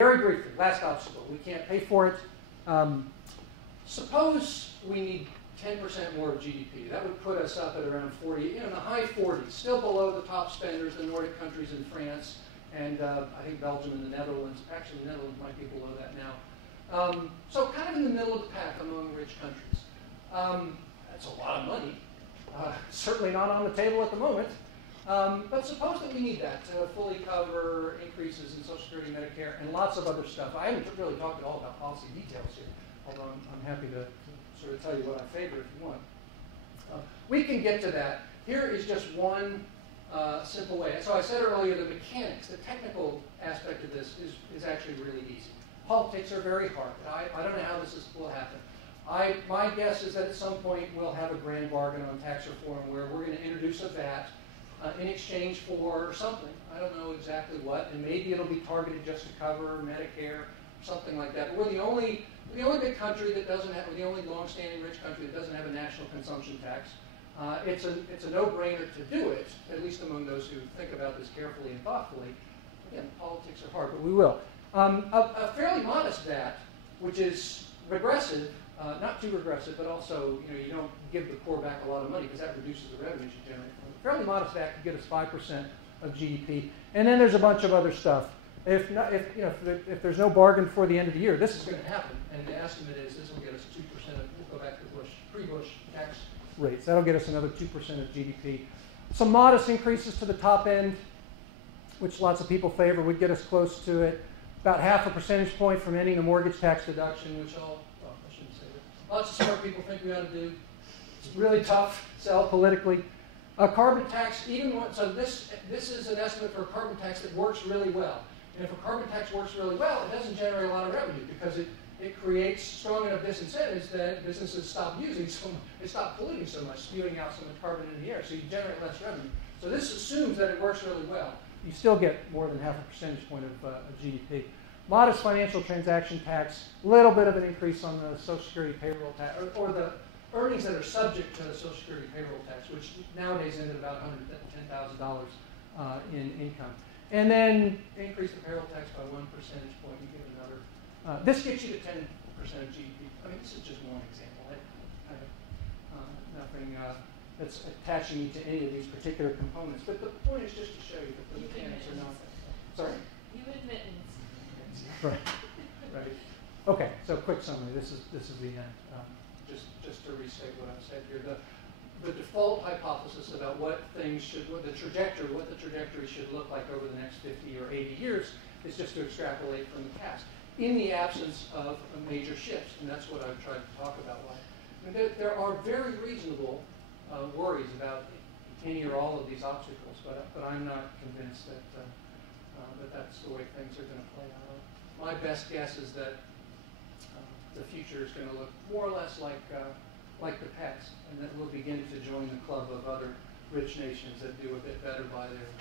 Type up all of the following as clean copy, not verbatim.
Very briefly, last obstacle. We can't pay for it. Suppose we need 10% more of GDP. That would put us up at around 40, in the high 40s, still below the top spenders, the Nordic countries and France, and I think Belgium and the Netherlands. Actually, the Netherlands might be below that now. So kind of in the middle of the pack among rich countries. That's a lot of money. Certainly not on the table at the moment. But suppose that we need that to fully cover increases in Social Security, Medicare, and lots of other stuff. I haven't really talked at all about policy details here, although I'm happy to sort of tell you what I favor if you want. We can get to that. Here is just one simple way. So I said earlier, the mechanics, the technical aspect of this is actually really easy. Politics are very hard. I don't know how this will happen. My guess is that at some point we'll have a grand bargain on tax reform where we're going to introduce a VAT in exchange for something. I don't know exactly what, and maybe it'll be targeted just to cover Medicare, something like that. But we're the only big country that doesn't have, we're the only long-standing rich country that doesn't have a national consumption tax. It's a no-brainer to do it, at least among those who think about this carefully and thoughtfully. Again, politics are hard, but we will. A fairly modest VAT, which is regressive, not too regressive, but also you don't give the poor back a lot of money because that reduces the revenues you generate. A fairly modest VAT could get us 5% of GDP, and then there's a bunch of other stuff. If there's no bargain before the end of the year, this is going to happen, and the estimate is this will get us 2%. We'll go back to pre-Bush tax rates. That'll get us another 2% of GDP. Some modest increases to the top end, which lots of people favor, would get us close to it. About half a percentage point from ending the mortgage tax deduction, which I shouldn't say that. Lots of smart people think we ought to do. It's really tough sell politically. A carbon tax, so this is an estimate for a carbon tax that works really well. And if a carbon tax works really well, it doesn't generate a lot of revenue because it creates strong enough disincentives that businesses stop using so much, they stop polluting so much, spewing out so much carbon into the air, so you generate less revenue. So this assumes that it works really well. You still get more than half a percentage point of GDP. Modest financial transaction tax, a little bit of an increase on the Social Security payroll tax, or the earnings that are subject to the Social Security payroll tax, which nowadays end at about $110,000 in income. And then increase the payroll tax by 1 percentage point. You get another. This gets you to 10% of GDP. I mean, this is just one example. I have nothing that's attaching me to any of these particular components. But the point is just to show you that the mechanics are not. Sorry. You admittance. Right. Right. Okay. So quick summary. This is the end. Just to restate what I've said here, the default hypothesis about what the trajectory should look like over the next 50 or 80 years is just to extrapolate from the past, in the absence of major shifts, and that's what I've tried to talk about. I mean, there are very reasonable worries about any or all of these obstacles, but I'm not convinced that that's the way things are going to play out. My best guess is that the future is going to look more or less like the past, and that we'll begin to join the club of other rich nations that do a bit better by their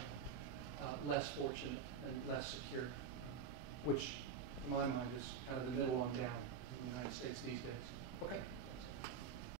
less fortunate and less secure, which, to my mind, is kind of the middle on down in the United States these days. Okay.